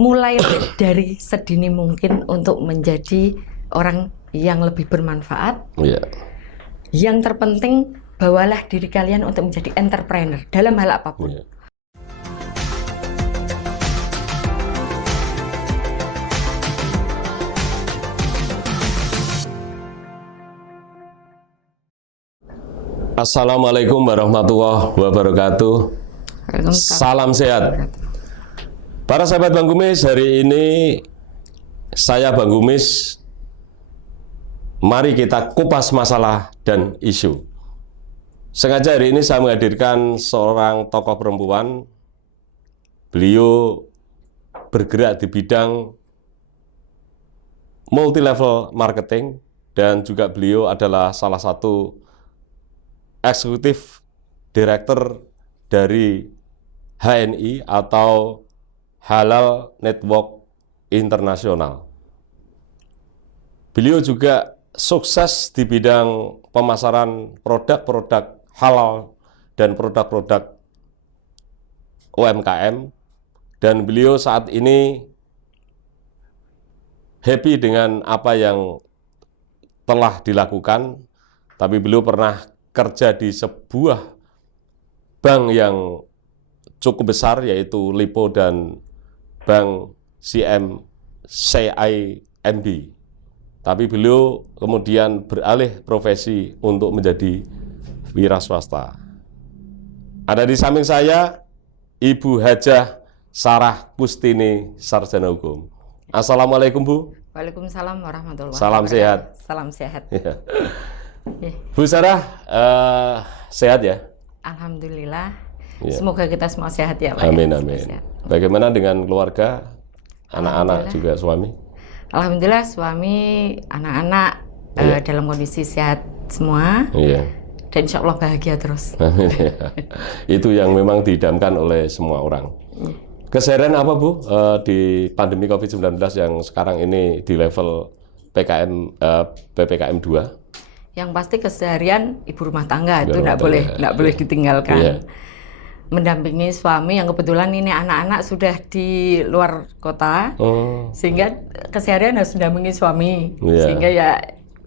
mulai dari sedini mungkin untuk menjadi orang yang lebih bermanfaat. Iya. Yang terpenting, bawalah diri kalian untuk menjadi entrepreneur dalam hal apapun. Iya. Assalamualaikum warahmatullahi wabarakatuh. Salam sehat. Para sahabat Bang Kumis, hari ini saya Bang Kumis, mari kita kupas masalah dan isu. Sengaja hari ini saya menghadirkan seorang tokoh perempuan. Beliau bergerak di bidang multi-level marketing dan juga beliau adalah salah satu eksekutif direktur dari HNI atau Halal Network Internasional. Beliau juga sukses di bidang pemasaran produk-produk halal dan produk-produk UMKM, dan beliau saat ini happy dengan apa yang telah dilakukan, tapi beliau pernah kerja di sebuah bank yang cukup besar, yaitu Lipo dan Bank CIMB. Tapi beliau kemudian beralih profesi untuk menjadi wira swasta. Ada di samping saya Ibu Hajah Sarah Kustini, Sarjana Hukum. Assalamualaikum, Bu. Waalaikumsalam warahmatullahi wabarakatuh. Salam sehat. Salam sehat. Ya. Bu Sarah, sehat ya? Alhamdulillah. Ya. Semoga kita semua sehat ya Pak. Amin, amin. Sehat. Bagaimana dengan keluarga, anak-anak juga suami? Alhamdulillah suami, anak-anak dalam kondisi sehat semua. Iya. Dan insya Allah bahagia terus. Amin, ya. Itu yang memang diidamkan oleh semua orang. Keseharian apa, Bu, di pandemi COVID-19 yang sekarang ini di level PPKM 2? Yang pasti keseharian ibu rumah tangga itu Rumah nggak boleh ditinggalkan. Iya. Mendampingi suami yang kebetulan ini anak-anak sudah di luar kota, sehingga keseharian harus mendampingi suami. Iya. Sehingga ya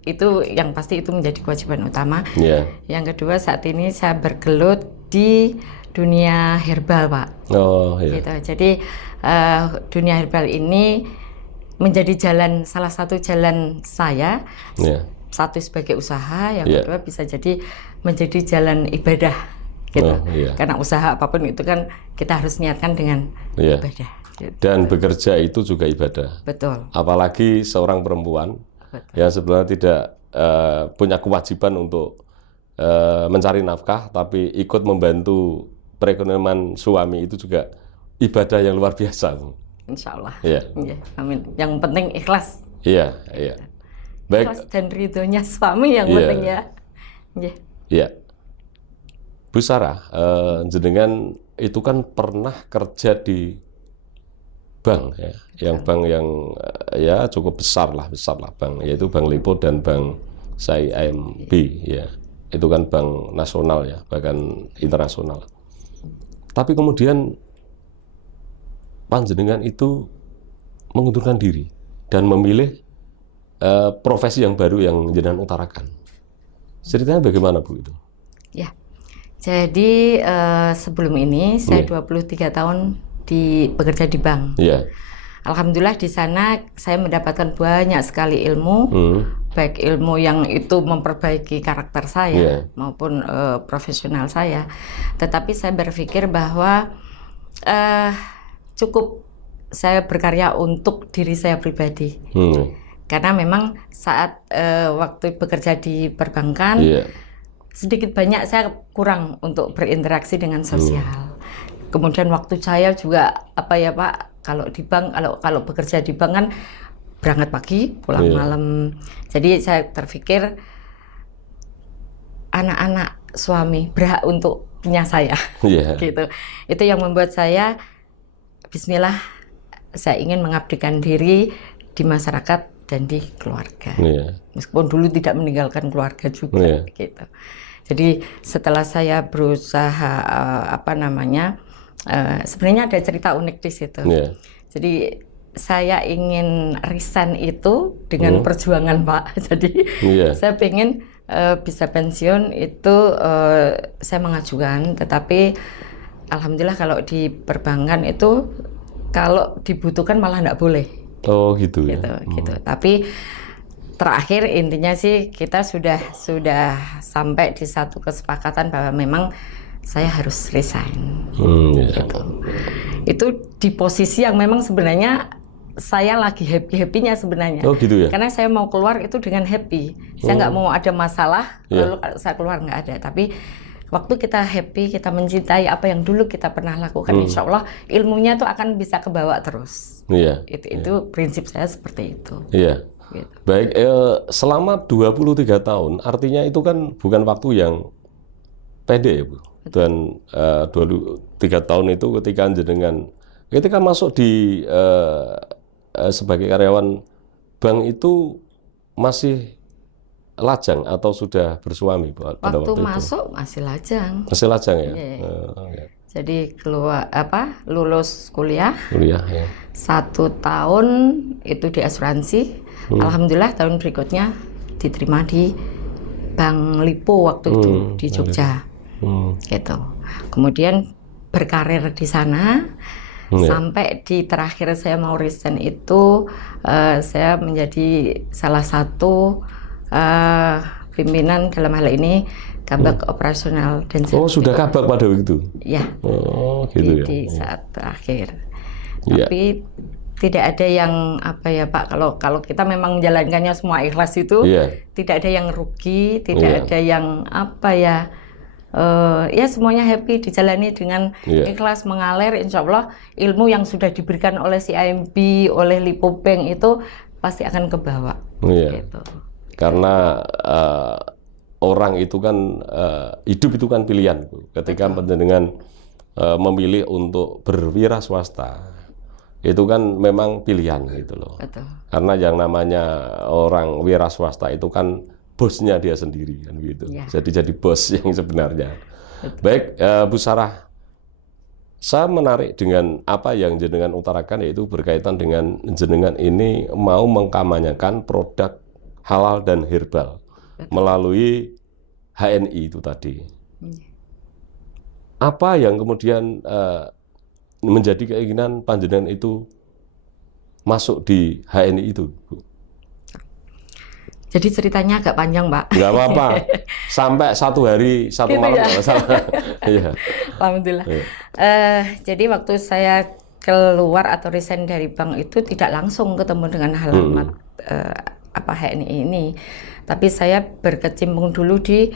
itu yang pasti itu menjadi kewajiban utama. Iya. Yang kedua, saat ini saya bergelut di dunia herbal, Pak. Oh, iya. Gitu. Jadi dunia herbal ini menjadi salah satu jalan saya. Iya. Satu sebagai usaha, yang Iya. kedua bisa jadi menjadi jalan ibadah. Gitu. Oh, iya. Karena usaha apapun itu kan kita harus niatkan dengan Iya. ibadah. Gitu. Dan bekerja itu juga ibadah. Betul. Apalagi seorang perempuan Betul. yang sebenarnya tidak punya kewajiban untuk mencari nafkah, tapi ikut membantu perekonomian suami, itu juga ibadah yang luar biasa. Insya Allah. Iya. Ya, amin. Yang penting ikhlas. Iya, iya. Baik. Ikhlas dan ridhonya suami yang Iya. penting ya. Ya. Iya. Bu Sarah, jenengan itu kan pernah kerja di bank ya, bank yang ya cukup besar lah bank, yaitu Bank Lipo dan Bank CIMB ya. Itu kan bank nasional ya, bahkan internasional. Tapi kemudian panjenengan itu mengundurkan diri dan memilih profesi yang baru yang jenengan utarakan. Ceritanya bagaimana, Bu, itu? Ya. Jadi sebelum ini saya 23 tahun bekerja di bank. Iya. Alhamdulillah di sana saya mendapatkan banyak sekali ilmu, baik ilmu yang itu memperbaiki karakter saya maupun profesional saya. Tetapi saya berpikir bahwa cukup saya berkarya untuk diri saya pribadi. Karena memang saat waktu bekerja di perbankan, sedikit banyak saya kurang untuk berinteraksi dengan sosial. Kemudian waktu saya juga apa ya Pak, kalau di bank, kalau bekerja di bank kan berangkat pagi, pulang malam. Jadi saya terpikir anak-anak suami berhak untuk punya saya. Gitu. Itu yang membuat saya bismillah, saya ingin mengabdikan diri di masyarakat dan di keluarga. Meskipun dulu tidak meninggalkan keluarga juga gitu. Jadi setelah saya berusaha sebenarnya ada cerita unik di situ. Jadi saya ingin resign itu dengan perjuangan, Pak. Jadi saya pengen bisa pensiun itu saya mengajukan, tetapi alhamdulillah kalau di perbankan itu kalau dibutuhkan malah nggak boleh. Oh gitu ya. Gitu. Tapi terakhir intinya sih kita sudah sampai di satu kesepakatan bahwa memang saya harus resign. Gitu. Itu di posisi yang memang sebenarnya saya lagi happy-happynya sebenarnya. Oh gitu ya. Karena saya mau keluar itu dengan happy. Saya nggak mau ada masalah lalu saya keluar, nggak ada. Tapi waktu kita happy, kita mencintai apa yang dulu kita pernah lakukan, insya Allah ilmunya tuh akan bisa kebawa terus. Itu prinsip saya seperti itu. Iya. Gitu. Baik, selama 23 tahun, artinya itu kan bukan waktu yang pendek ya Bu. Dan 23 tahun itu ketika masuk di sebagai karyawan bank itu masih lajang atau sudah bersuami pada waktu itu? Masuk masih lajang. Masih lajang ya. Jadi lulus kuliah. Ya. 1 tahun itu di asuransi. Alhamdulillah tahun berikutnya diterima di Bank Lipo waktu itu di Jogja. Gitu. Kemudian berkarir di sana. Sampai di terakhir saya mau resign itu saya menjadi salah satu pimpinan dalam hal ini kabak operasional dan safety. Oh sudah kabak pada waktu itu? Ya. Oh gitu ya. Di saat terakhir. Tapi tidak ada yang Pak, kalau kita memang menjalankannya semua ikhlas itu tidak ada yang rugi, tidak ada yang semuanya happy, dijalani dengan ikhlas, mengalir. Insya Allah ilmu yang sudah diberikan oleh CIMB, oleh Lipo Bank itu pasti akan kebawa. Gitu. Karena orang itu kan hidup itu kan pilihan. Ketika dengan memilih untuk berwira swasta, itu kan memang pilihan gitu loh. Betul. Karena yang namanya orang wira swasta itu kan bosnya dia sendiri kan gitu. Jadi bos yang sebenarnya. Baik, Bu Sarah, saya menarik dengan apa yang jenengan utarakan, yaitu berkaitan dengan jenengan ini mau mengkampanyekan produk halal dan herbal melalui HNI itu tadi. Apa yang kemudian menjadi keinginan panjenengan itu masuk di HNI itu, Bu? Jadi ceritanya agak panjang, Pak. Nggak apa-apa. Sampai 1 hari 1 malam nggak masalah. Alhamdulillah. Jadi waktu saya keluar atau resign dari bank itu tidak langsung ketemu dengan halamat HNI ini. Tapi saya berkecimpung dulu di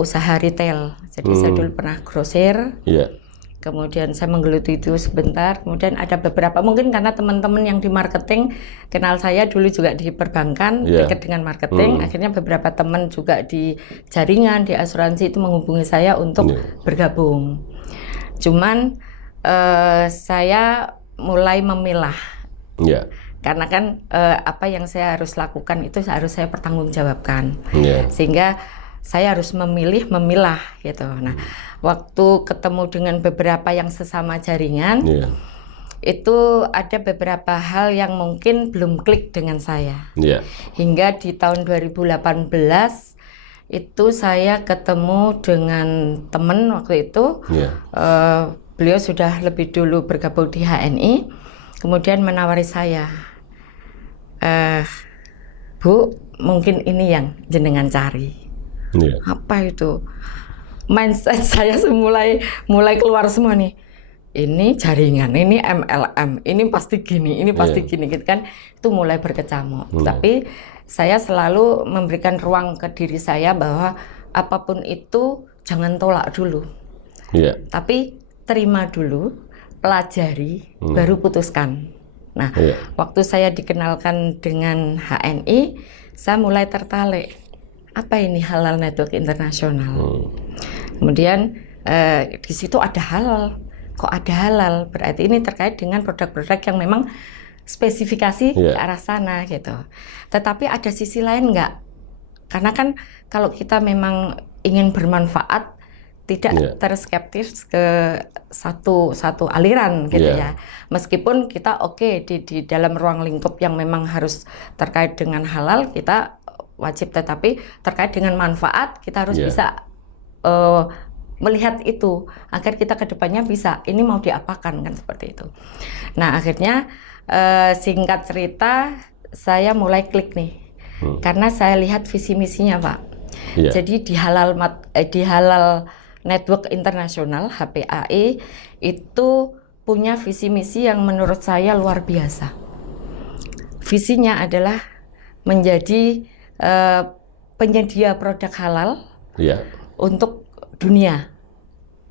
usaha retail. Jadi saya dulu pernah grosir. Kemudian saya menggeluti itu sebentar, kemudian ada beberapa, mungkin karena teman-teman yang di marketing kenal saya dulu juga di perbankan, dekat dengan marketing, akhirnya beberapa teman juga di jaringan, di asuransi itu menghubungi saya untuk bergabung. Cuman saya mulai memilah, karena kan apa yang saya harus lakukan itu harus saya pertanggungjawabkan, sehingga saya harus memilah gitu. Nah, waktu ketemu dengan beberapa yang sesama jaringan, itu ada beberapa hal yang mungkin belum klik dengan saya. Hingga di tahun 2018 itu saya ketemu dengan teman waktu itu. Beliau sudah lebih dulu bergabung di HNI, kemudian menawari saya, Bu, mungkin ini yang jenengan cari. Apa itu? Mindset saya mulai keluar semua nih. Ini jaringan, ini MLM, ini pasti gini, ini pasti gini, gitu kan? Itu mulai berkecamuk. Tapi saya selalu memberikan ruang ke diri saya bahwa apapun itu jangan tolak dulu. Tapi terima dulu, pelajari, baru putuskan. Nah, waktu saya dikenalkan dengan HNI, saya mulai tertarik. Apa ini halal network internasional? Kemudian di situ ada halal. Kok ada halal? Berarti ini terkait dengan produk-produk yang memang spesifikasi ke arah sana gitu. Tetapi ada sisi lain enggak? Karena kan kalau kita memang ingin bermanfaat, tidak terskeptis ke satu aliran gitu ya. Meskipun kita di dalam ruang lingkup yang memang harus terkait dengan halal, kita wajib, tetapi terkait dengan manfaat kita harus bisa melihat itu agar kita ke depannya bisa ini mau diapakan, kan seperti itu. Nah, akhirnya singkat cerita saya mulai klik nih. Karena saya lihat visi misinya, Pak. Jadi di halal Network Internasional HPAI itu punya visi misi yang menurut saya luar biasa. Visinya adalah menjadi penyedia produk halal untuk dunia.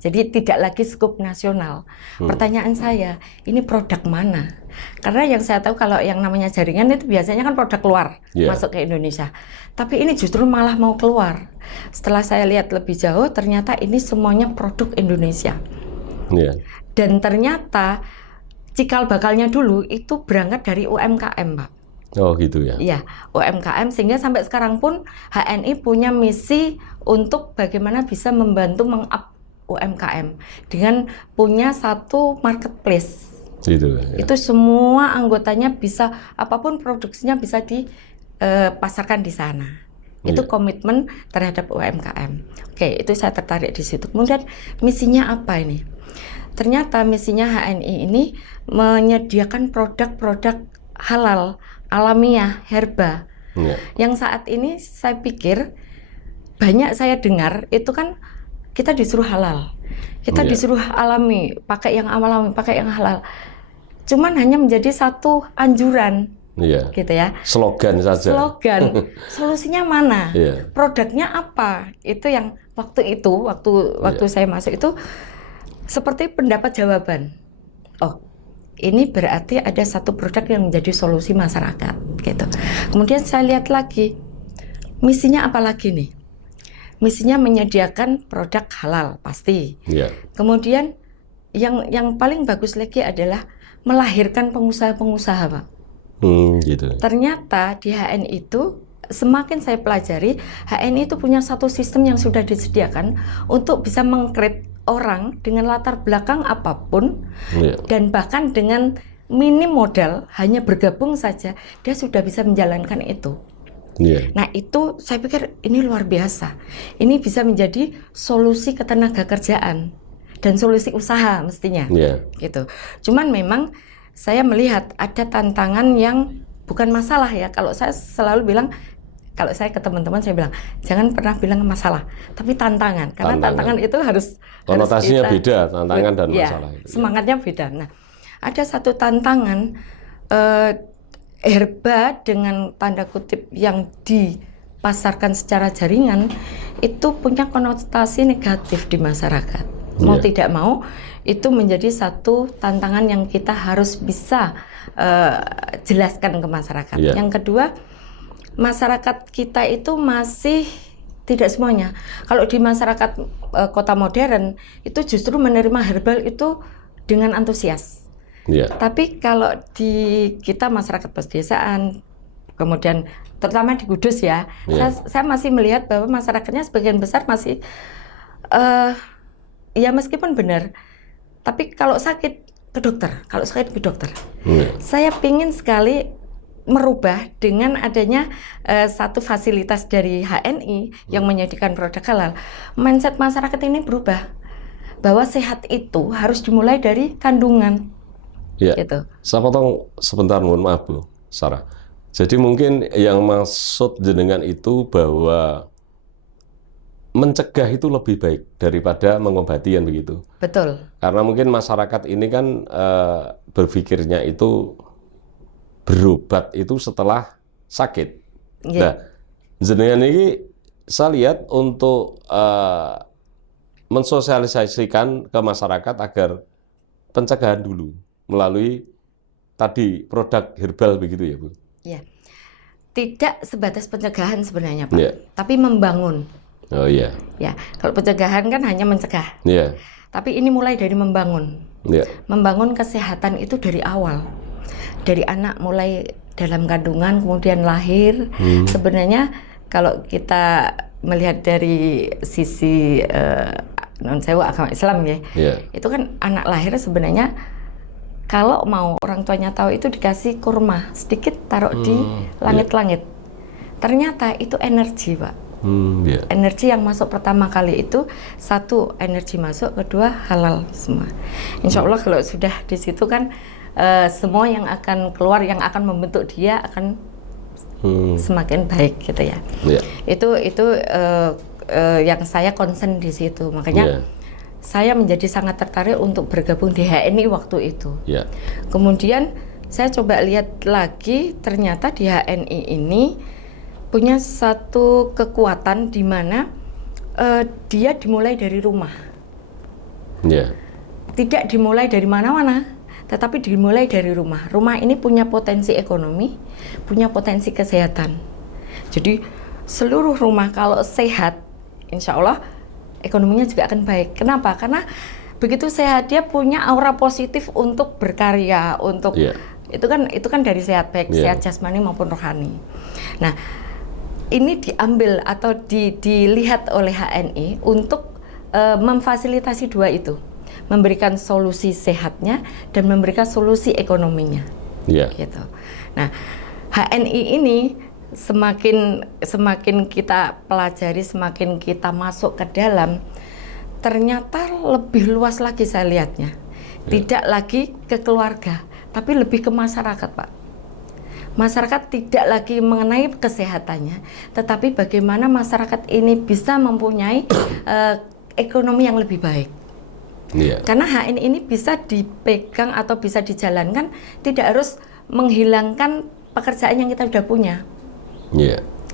Jadi tidak lagi skup nasional. Pertanyaan saya, ini produk mana? Karena yang saya tahu kalau yang namanya jaringan itu biasanya kan produk luar masuk ke Indonesia. Tapi ini justru malah mau keluar. Setelah saya lihat lebih jauh, ternyata ini semuanya produk Indonesia. Dan ternyata cikal bakalnya dulu itu berangkat dari UMKM, Pak. Oh gitu ya? Iya, UMKM, sehingga sampai sekarang pun HNI punya misi untuk bagaimana bisa membantu meng-up UMKM dengan punya satu marketplace. Itu semua anggotanya bisa, apapun produksinya bisa dipasarkan di sana. Itu komitmen terhadap UMKM. Oke, itu saya tertarik di situ. Kemudian misinya apa ini? Ternyata misinya HNI ini menyediakan produk-produk halal, alamiah, herba. Yang saat ini saya pikir banyak saya dengar itu kan kita disuruh halal, kita disuruh alami, pakai yang alami, pakai yang halal. Cuman hanya menjadi satu anjuran, gitu ya. Slogan saja. Slogan. Solusinya mana? Produknya apa? Itu yang waktu saya masuk itu seperti pendapat jawaban. Oh, ini berarti ada satu produk yang menjadi solusi masyarakat, gitu. Kemudian saya lihat lagi, misinya apa lagi nih? Misinya menyediakan produk halal, pasti. Kemudian yang paling bagus lagi adalah melahirkan pengusaha-pengusaha, Pak. Gitu. Ternyata di HNI itu, semakin saya pelajari, HNI itu punya satu sistem yang sudah disediakan untuk bisa meng-create orang dengan latar belakang apapun, dan bahkan dengan minim modal, hanya bergabung saja, dia sudah bisa menjalankan itu. Nah itu saya pikir ini luar biasa. Ini bisa menjadi solusi ketenaga kerjaan dan solusi usaha mestinya, gitu. Cuman memang saya melihat ada tantangan yang bukan masalah ya. Kalau saya selalu bilang, kalau saya ke teman-teman saya bilang jangan pernah bilang masalah, tapi tantangan. Karena tantangan itu harus konotasinya beda, tantangan dan masalah. Semangatnya beda. Nah, ada satu tantangan. Herba dengan tanda kutip yang dipasarkan secara jaringan itu punya konotasi negatif di masyarakat. Mau tidak mau itu menjadi satu tantangan yang kita harus bisa jelaskan ke masyarakat. Yang kedua, masyarakat kita itu masih tidak semuanya. Kalau di masyarakat kota modern itu justru menerima herbal itu dengan antusias. Tapi kalau di kita masyarakat pedesaan, kemudian terutama di Kudus ya, saya masih melihat bahwa masyarakatnya sebagian besar masih ya meskipun benar, tapi kalau sakit ke dokter, Saya pingin sekali merubah dengan adanya satu fasilitas dari HNI yang menyediakan produk halal. Mindset masyarakat ini berubah, bahwa sehat itu harus dimulai dari kandungan. Gitu. Saya potong sebentar, mohon maaf Bu Sarah. Jadi mungkin yang maksud jenengan itu bahwa mencegah itu lebih baik daripada mengobati, kan begitu? Betul. Karena mungkin masyarakat ini kan berpikirnya itu berobat itu setelah sakit. Nah, jenengan ini saya lihat untuk mensosialisasikan ke masyarakat agar pencegahan dulu melalui tadi produk herbal begitu ya Bu? Ya, tidak sebatas pencegahan sebenarnya Pak, tapi membangun. Oh iya. Ya, kalau pencegahan kan hanya mencegah. Tapi ini mulai dari membangun. Membangun kesehatan itu dari awal, dari anak mulai dalam kandungan kemudian lahir. Sebenarnya kalau kita melihat dari sisi non sewu agama Islam ya. Itu kan anak lahir sebenarnya kalau mau orang tuanya tahu itu dikasih kurma sedikit taruh di langit-langit. Ternyata itu energi, Pak. Energi yang masuk pertama kali itu, satu energi masuk, kedua halal semua. Insya Allah kalau sudah di situ kan semua yang akan keluar, yang akan membentuk dia akan semakin baik gitu ya. Itu yang saya concern di situ. Makanya saya menjadi sangat tertarik untuk bergabung di HNI waktu itu. Kemudian saya coba lihat lagi, ternyata di HNI ini punya satu kekuatan di mana dia dimulai dari rumah. Tidak dimulai dari mana-mana, tetapi dimulai dari rumah. Rumah ini punya potensi ekonomi, punya potensi kesehatan. Jadi seluruh rumah kalau sehat, insya Allah ekonominya juga akan baik. Kenapa? Karena begitu sehat dia punya aura positif untuk berkarya, untuk itu kan dari sehat, baik sehat jasmani maupun rohani. Nah, ini diambil atau dilihat oleh HNI untuk memfasilitasi dua itu, memberikan solusi sehatnya dan memberikan solusi ekonominya. Gitu. Nah, HNI ini semakin kita pelajari, semakin kita masuk ke dalam, ternyata lebih luas lagi saya lihatnya. Tidak lagi ke keluarga, tapi lebih ke masyarakat, Pak. Masyarakat tidak lagi mengenai kesehatannya, tetapi bagaimana masyarakat ini bisa mempunyai ekonomi yang lebih baik. Karena HNI ini bisa dipegang atau bisa dijalankan, tidak harus menghilangkan pekerjaan yang kita sudah punya.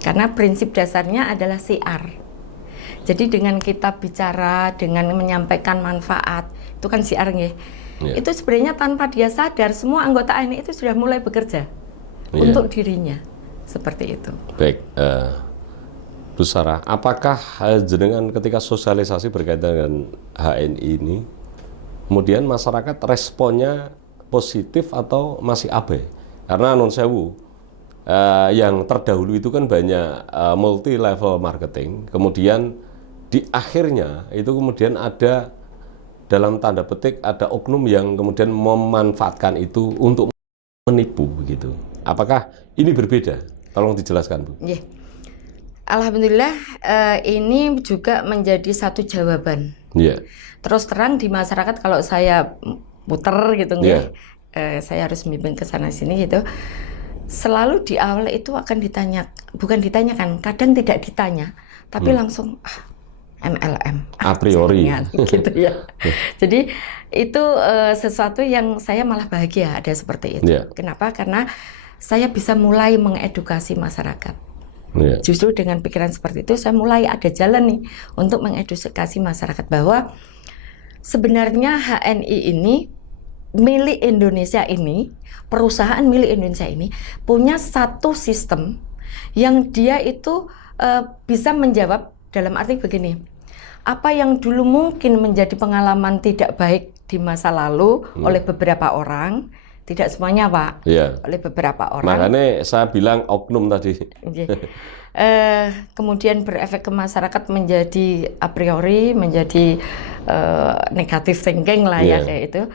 Karena prinsip dasarnya adalah siar. Jadi dengan kita bicara, dengan menyampaikan manfaat, itu kan siar nggih. Itu sebenarnya tanpa dia sadar, semua anggota HNI itu sudah mulai bekerja untuk dirinya. Seperti itu. Baik, Bu Sarah, apakah jenengan ketika sosialisasi berkaitan dengan HNI ini, kemudian masyarakat responnya positif atau masih abai? Karena non sewu, yang terdahulu itu kan banyak multi level marketing, kemudian di akhirnya itu kemudian ada dalam tanda petik ada oknum yang kemudian memanfaatkan itu untuk menipu begitu. Apakah ini berbeda? Tolong dijelaskan, Bu. Alhamdulillah ini juga menjadi satu jawaban. Terus terang di masyarakat kalau saya puter gitu saya harus memimpin ke sana sini gitu. Selalu di awal itu akan bukan ditanyakan, kadang tidak ditanya, tapi langsung MLM a priori gitu ya. Jadi itu sesuatu yang saya malah bahagia ada seperti itu. Kenapa? Karena saya bisa mulai mengedukasi masyarakat. Justru dengan pikiran seperti itu saya mulai ada jalan nih untuk mengedukasi masyarakat bahwa sebenarnya HNI ini milik Indonesia ini, perusahaan milik Indonesia ini punya satu sistem yang dia itu bisa menjawab dalam arti begini, apa yang dulu mungkin menjadi pengalaman tidak baik di masa lalu oleh beberapa orang, tidak semuanya Pak, oleh beberapa orang. Makanya saya bilang oknum tadi. Kemudian berefek ke masyarakat menjadi a priori, menjadi negative thinking lah ya kayak itu.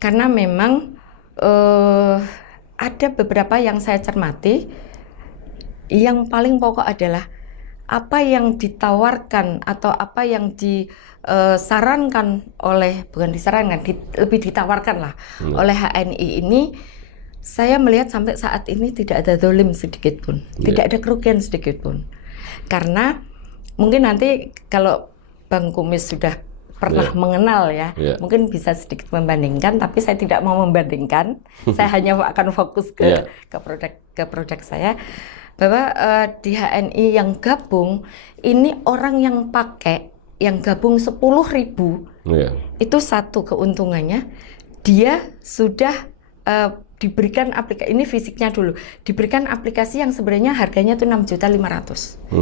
Karena memang ada beberapa yang saya cermati, yang paling pokok adalah apa yang ditawarkan atau apa yang disarankan oleh, bukan disarankan, lebih ditawarkan lah oleh HNI ini, saya melihat sampai saat ini tidak ada zalim sedikit pun, tidak ada kerugian sedikit pun. Karena mungkin nanti kalau Bang Kumis sudah pernah mengenal mungkin bisa sedikit membandingkan, tapi saya tidak mau membandingkan. Saya hanya akan fokus ke produk saya, bahwa di HNI yang gabung ini orang yang pakai, yang gabung 10.000 itu satu keuntungannya, dia sudah diberikan aplikasi, ini fisiknya dulu, diberikan aplikasi yang sebenarnya harganya tuh 6.500.000.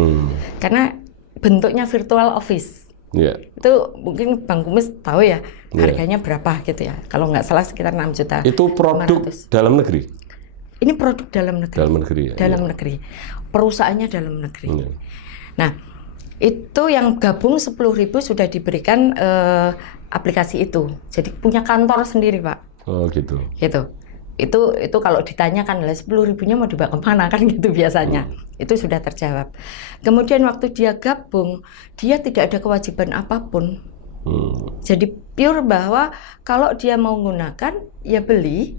Karena bentuknya virtual office. Itu mungkin Bang Kumis tahu ya harganya berapa gitu ya. Kalau nggak salah sekitar 6 juta. Itu produk dalam negeri? Ini produk dalam negeri. Dalam negeri. Dalam negeri. Perusahaannya dalam negeri. Nah, Itu yang gabung 10.000 sudah diberikan aplikasi itu. Jadi punya kantor sendiri, Pak. Oh gitu. Gitu. Itu kalau ditanyakan, lah 10.000-nya mau dibawa kemana kan gitu biasanya. Itu sudah terjawab. Kemudian waktu dia gabung, dia tidak ada kewajiban apapun. Jadi pure bahwa kalau dia mau menggunakan, ya beli,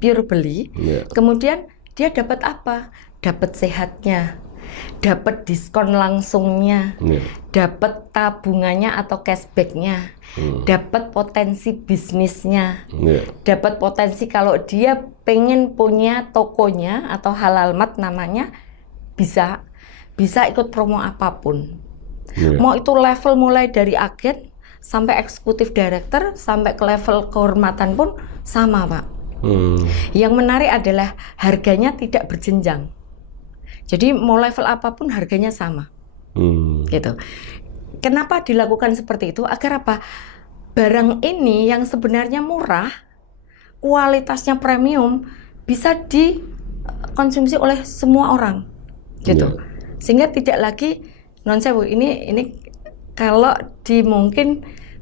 pure beli. Kemudian dia dapat apa? Dapat sehatnya, dapat diskon langsungnya, dapat tabungannya atau cashbacknya, dapat potensi bisnisnya, dapat potensi kalau dia pengen punya tokonya atau Halalmat namanya, bisa ikut promo apapun. Mau itu level mulai dari agen sampai eksekutif director sampai ke level kehormatan pun sama, Pak. Yang menarik adalah harganya tidak berjenjang. Jadi mau level apapun harganya sama. Gitu. Kenapa dilakukan seperti itu? Agar apa? Barang ini yang sebenarnya murah, kualitasnya premium, bisa dikonsumsi oleh semua orang. Gitu. Sehingga tidak lagi non-sewu. Ini kalau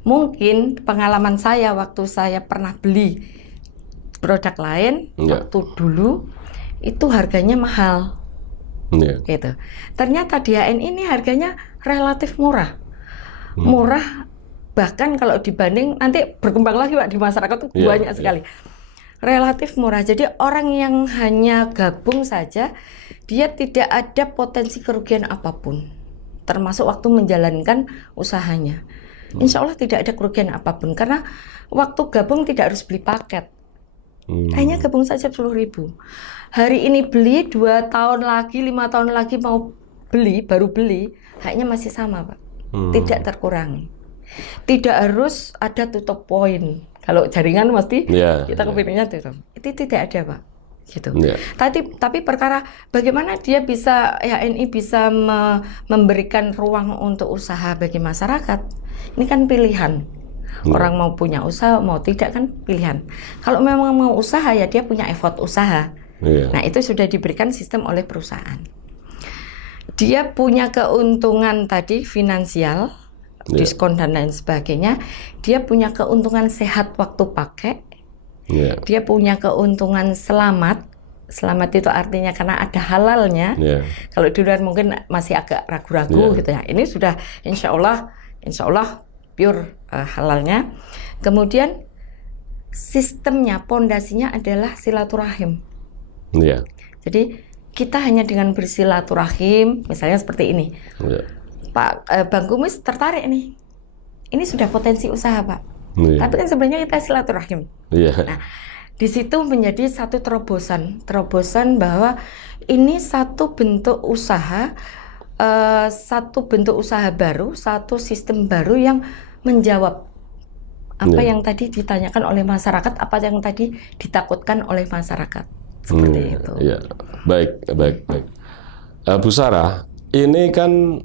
mungkin pengalaman saya waktu saya pernah beli produk lain waktu dulu itu harganya mahal. Gitu. Ternyata di HN ini harganya relatif murah. Murah bahkan kalau dibanding nanti berkembang lagi, Pak, di masyarakat itu banyak sekali. Relatif murah. Jadi orang yang hanya gabung saja dia tidak ada potensi kerugian apapun. Termasuk waktu menjalankan usahanya. Insya Allah tidak ada kerugian apapun karena waktu gabung tidak harus beli paket. Hanya gabung saja 10.000. Hari ini beli, 2 tahun lagi, 5 tahun lagi mau beli, baru beli, haknya masih sama, Pak. Tidak terkurangi. Tidak harus ada tutup poin. Kalau jaringan mesti kita kepinginnya tutup. Itu tidak ada, Pak. Gitu. Tapi perkara bagaimana dia bisa, HNI bisa memberikan ruang untuk usaha bagi masyarakat. Ini kan pilihan. Orang mau punya usaha, mau tidak kan pilihan. Kalau memang mau usaha ya dia punya effort usaha. Nah itu sudah diberikan sistem oleh perusahaan. Dia punya keuntungan tadi finansial, diskon dan lain sebagainya. Dia punya keuntungan sehat waktu pakai. Dia punya keuntungan selamat. Selamat itu artinya karena ada halalnya. Kalau di luar mungkin masih agak ragu-ragu gitu ya. Ini sudah insya Allah pure halalnya. Kemudian sistemnya, pondasinya adalah silaturahim. Jadi kita hanya dengan bersilaturahim, misalnya seperti ini. Pak Bang Kumis tertarik nih. Ini sudah potensi usaha, Pak. Tapi kan sebenarnya kita silaturahim. Nah, di situ menjadi satu terobosan bahwa ini satu bentuk usaha, baru, satu sistem baru yang menjawab apa yang tadi ditanyakan oleh masyarakat, apa yang tadi ditakutkan oleh masyarakat. Seperti itu. Baik. Bu Sarah, ini kan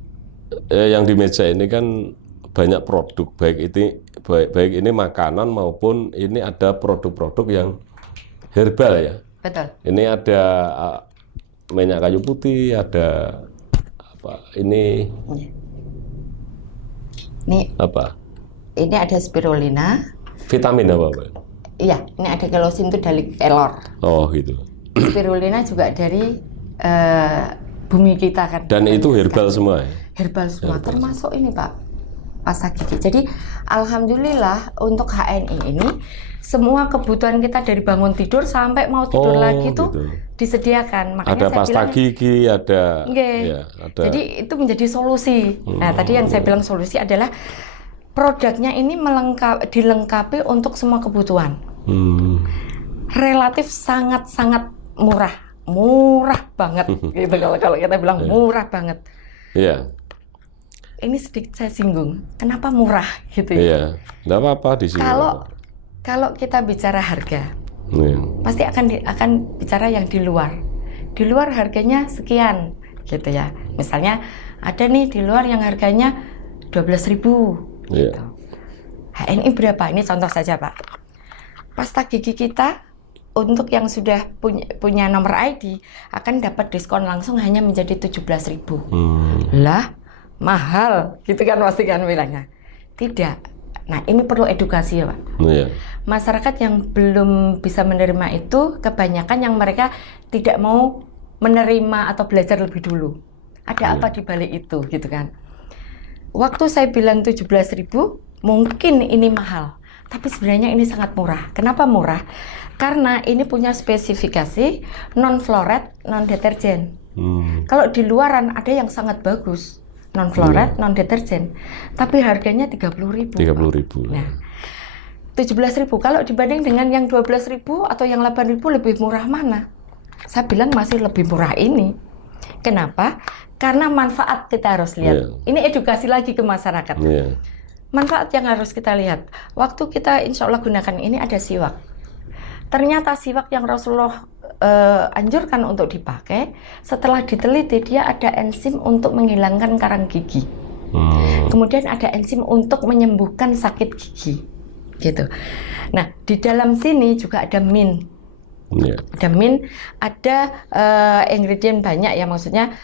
yang di meja ini kan banyak produk, baik ini makanan maupun ini ada produk-produk yang herbal ya. Betul. Ini ada minyak kayu putih, ada apa? Ini apa? Ini ada spirulina. Vitamin apa, Pak? Iya, ini ada kelosin itu dari kelor. Oh, gitu. Spirulina juga dari bumi kita kan. Dan itu herbal semua ya? Herbal semua, termasuk ini, Pak, pasta gigi. Jadi alhamdulillah untuk HNI ini semua kebutuhan kita dari bangun tidur sampai mau tidur lagi tuh disediakan. Makanya ada pasta gigi, ada. Ada. Jadi itu menjadi solusi. Nah, tadi yang saya bilang solusi adalah produknya ini dilengkapi untuk semua kebutuhan. Relatif sangat-sangat murah banget gitu kalau kita bilang murah banget. Ini sedikit saya singgung. Kenapa murah gitu ya? Nggak apa-apa di sini. Kalau kita bicara harga, pasti akan bicara yang di luar. Di luar harganya sekian gitu ya. Misalnya ada nih di luar yang harganya 12.000. Gitu. HNI berapa? Ini contoh saja, Pak. Pasta gigi kita untuk yang sudah punya nomor ID akan dapat diskon langsung hanya menjadi 17.000. Lah, mahal, gitu kan pasti kan bilangnya. Tidak. Nah, ini perlu edukasi ya, Pak. Iya. Masyarakat yang belum bisa menerima itu, kebanyakan yang mereka tidak mau menerima atau belajar lebih dulu. Ada apa di balik itu, gitu kan. Waktu saya bilang 17.000, mungkin ini mahal. Tapi sebenarnya ini sangat murah. Kenapa murah? Karena ini punya spesifikasi non-fluoride, non-deterjen. Kalau di luaran ada yang sangat bagus, non-fluoride, non-deterjen. Tapi harganya 30.000. 30.000. Nah, 17.000. Kalau dibanding dengan yang 12.000 atau yang 8.000 lebih murah mana? Saya bilang masih lebih murah ini. Kenapa? Karena manfaat kita harus lihat. Ini edukasi lagi ke masyarakat. Manfaat yang harus kita lihat. Waktu kita insya Allah gunakan ini ada siwak. Ternyata siwak yang Rasulullah anjurkan untuk dipakai, setelah diteliti dia ada enzim untuk menghilangkan karang gigi. Kemudian ada enzim untuk menyembuhkan sakit gigi. Gitu. Nah, di dalam sini juga ada mint. Ada mint, ada ingredient banyak ya, maksudnya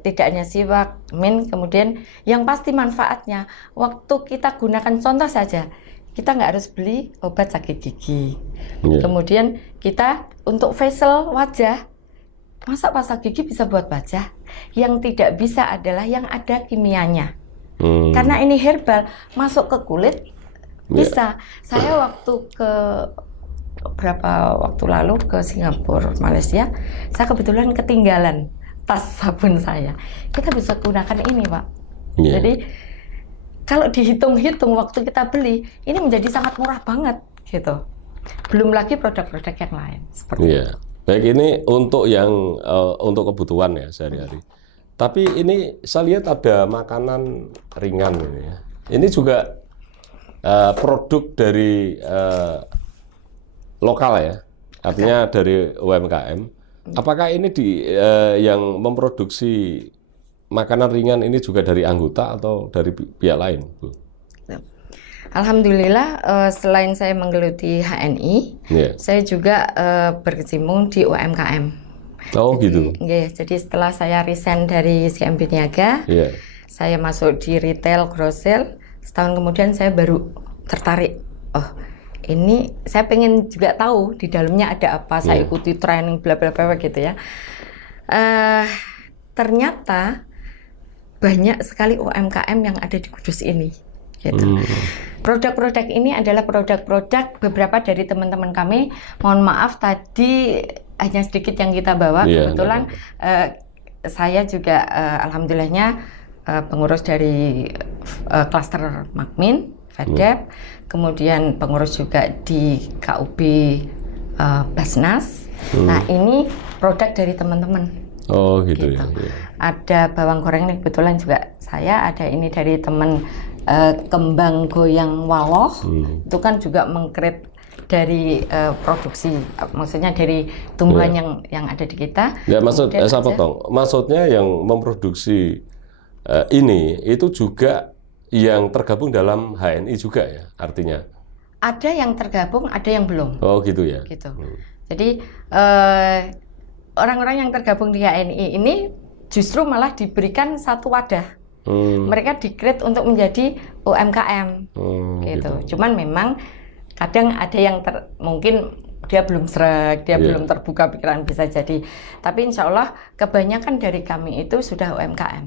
tidak hanya siwak, mint, kemudian yang pasti manfaatnya waktu kita gunakan, contoh saja, kita nggak harus beli obat sakit gigi. Kemudian kita untuk facial wajah, masa pasta gigi bisa buat wajah? Yang tidak bisa adalah yang ada kimianya. Karena ini herbal, masuk ke kulit bisa. Saya waktu ke beberapa waktu lalu ke Singapura, Malaysia, saya kebetulan ketinggalan tas sabun saya. Kita bisa gunakan ini, Pak. Jadi kalau dihitung-hitung waktu kita beli, ini menjadi sangat murah banget, gitu. Belum lagi produk-produk yang lain. Seperti itu. Baik, ini untuk yang untuk kebutuhan ya sehari-hari. Tapi ini saya lihat ada makanan ringan ini ya. Ini juga produk dari lokal ya, artinya dari UMKM. Apakah ini yang memproduksi makanan ringan ini juga dari anggota atau dari pihak lain, Bu? Alhamdulillah, selain saya menggeluti HNI, saya juga berkecimpung di UMKM. Oh, gitu. Jadi setelah saya resign dari CMB Niaga, saya masuk di retail grosir. Setahun kemudian saya baru tertarik. Oh, ini saya pengen juga tahu di dalamnya ada apa. Saya ikuti training bla bla bla gitu ya. Ternyata banyak sekali UMKM yang ada di Kudus ini. Gitu. Produk-produk ini adalah produk-produk beberapa dari teman-teman kami. Mohon maaf tadi hanya sedikit yang kita bawa. Kebetulan saya juga alhamdulillahnya pengurus dari klaster Makmin, FEDEP, kemudian pengurus juga di KUB Basnas. Nah, ini produk dari teman-teman. Oh, gitu. Ya. Ada bawang goreng ini kebetulan juga saya, ada ini dari teman kembang goyang Waloh. Itu kan juga mengkreat dari produksi, maksudnya dari tumbuhan yang ada di kita. Ya, saya potong. Maksudnya yang memproduksi ini itu juga yang tergabung dalam HNI juga ya, artinya? Ada yang tergabung, ada yang belum. Oh, gitu ya. Gitu. Jadi orang-orang yang tergabung di HNI ini justru malah diberikan satu wadah. Mereka di-create untuk menjadi UMKM. Gitu. Cuman memang kadang ada yang mungkin dia belum sreg, dia belum terbuka pikiran, bisa jadi. Tapi insya Allah kebanyakan dari kami itu sudah UMKM.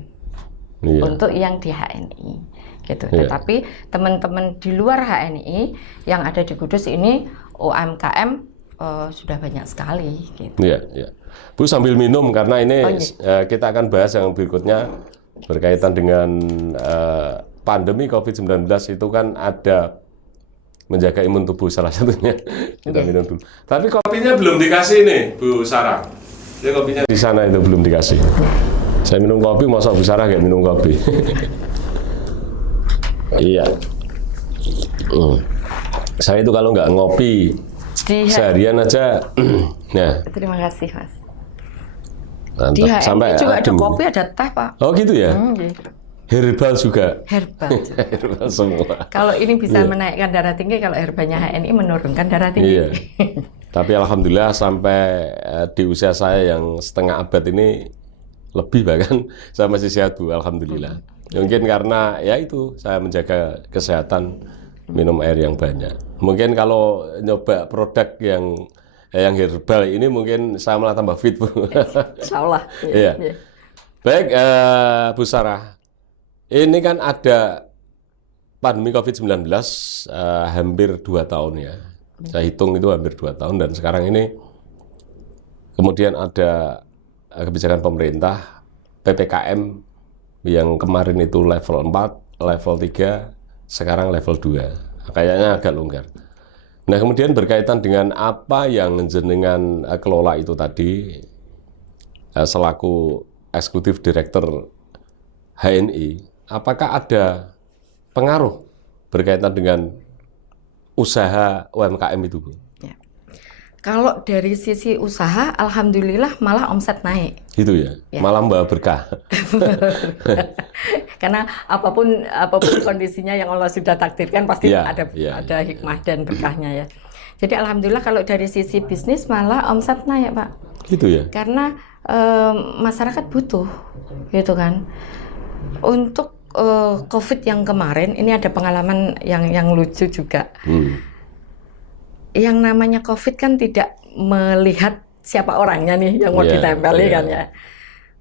Untuk yang di HNI. Gitu. Tetapi teman-teman di luar HNI yang ada di Kudus ini UMKM sudah banyak sekali. Gitu. Bu, sambil minum karena ini kita akan bahas yang berikutnya berkaitan dengan pandemi COVID-19 itu kan ada menjaga imun tubuh salah satunya. Kita minum dulu. Tapi kopinya belum dikasih nih, Bu Sarah. Jadi kopinya di sana itu belum dikasih. Saya minum kopi, masa Bu Sarah nggak minum kopi? Iya. Saya itu kalau nggak ngopi seharian aja. Nah. Terima kasih, Mas. Mantap. Di HNI sampai juga ada kopi, ada teh, Pak. Oh, gitu ya? Herbal juga? Herbal. Herbal semua. Kalau ini bisa menaikkan darah tinggi, kalau herbalnya HNI menurunkan darah tinggi. Tapi alhamdulillah sampai di usia saya yang setengah abad ini lebih bahkan saya masih sehat, Bu, alhamdulillah. Mungkin karena ya itu saya menjaga kesehatan, minum air yang banyak. Mungkin kalau nyoba produk yang herbal ini mungkin saya malah tambah fit, Bu. Insya Allah. Iya. Baik, Bu Sarah. Ini kan ada pandemi COVID-19 hampir 2 tahun ya. Saya hitung itu hampir 2 tahun dan sekarang ini kemudian ada kebijakan pemerintah PPKM yang kemarin itu level 4, level 3, sekarang level 2. Kayaknya agak longgar. Nah, kemudian berkaitan dengan apa yang jenengan kelola itu tadi, selaku eksekutif direktur HNI, apakah ada pengaruh berkaitan dengan usaha UMKM itu, Bu? Kalau dari sisi usaha, alhamdulillah malah omset naik. Gitu ya, malah membawa berkah. Karena apapun kondisinya yang Allah sudah takdirkan pasti ada hikmah dan berkahnya ya. Jadi alhamdulillah kalau dari sisi bisnis malah omset naik, Pak. Gitu ya. Karena masyarakat butuh, gitu kan. Untuk COVID yang kemarin ini ada pengalaman yang lucu juga. Yang namanya COVID kan tidak melihat siapa orangnya nih yang mau ditempeli kan ya.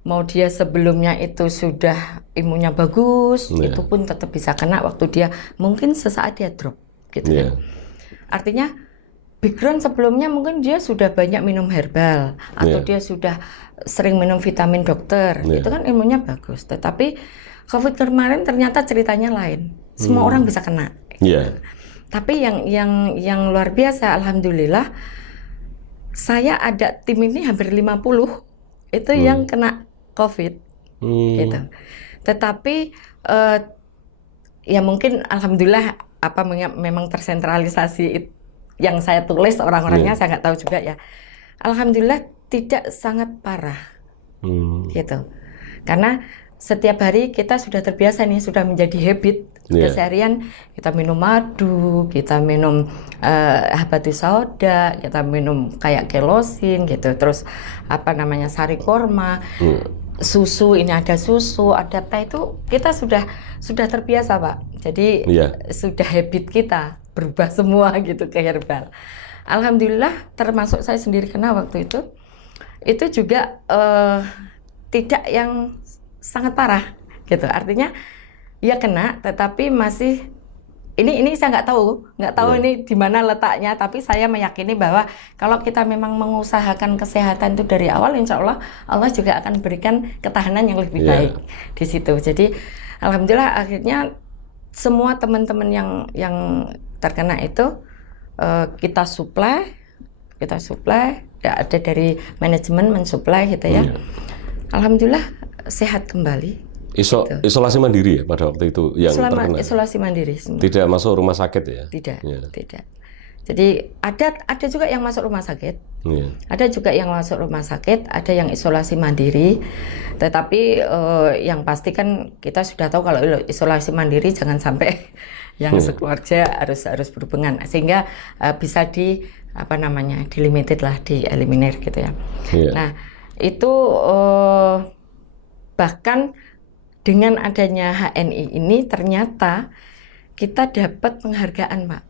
Mau dia sebelumnya itu sudah imunnya bagus, itu pun tetap bisa kena waktu dia mungkin sesaat dia drop gitu kan. Artinya background sebelumnya mungkin dia sudah banyak minum herbal atau dia sudah sering minum vitamin dokter, itu kan imunnya bagus. Tetapi COVID kemarin ternyata ceritanya lain. Semua orang bisa kena. Tapi yang luar biasa, alhamdulillah, saya ada tim ini hampir 50 itu yang kena COVID, gitu. Tetapi ya mungkin alhamdulillah memang tersentralisasi yang saya tulis orang-orangnya saya nggak tahu juga ya. Alhamdulillah tidak sangat parah, gitu. Karena setiap hari kita sudah terbiasa nih, sudah menjadi habit keseharian. Kita minum madu, kita minum habatus sauda, kita minum kayak kelosin gitu. Terus sari korma, susu, ini ada susu, ada teh, itu kita sudah terbiasa, Pak. Jadi sudah habit kita berubah semua gitu ke herbal. Alhamdulillah termasuk saya sendiri kena waktu itu juga tidak yang sangat parah gitu. Artinya ya kena, tetapi masih ini saya nggak tahu ini di mana letaknya, tapi saya meyakini bahwa kalau kita memang mengusahakan kesehatan itu dari awal, insya Allah Allah juga akan berikan ketahanan yang lebih baik di situ. Jadi alhamdulillah akhirnya semua teman-teman yang terkena itu kita supply, ada dari manajemen mensuplai gitu ya. Alhamdulillah sehat kembali. Isolasi mandiri ya pada waktu itu yang terkena? Isolasi mandiri semua. Tidak masuk rumah sakit ya? Tidak. Jadi ada juga yang masuk rumah sakit, ada juga yang masuk rumah sakit, ada yang isolasi mandiri. Tetapi yang pasti kan kita sudah tahu kalau isolasi mandiri jangan sampai yang sekeluarga harus berhubungan, sehingga bisa dilimited lah, dieliminir gitu ya. Nah itu bahkan dengan adanya HNI ini ternyata kita dapat penghargaan, Pak.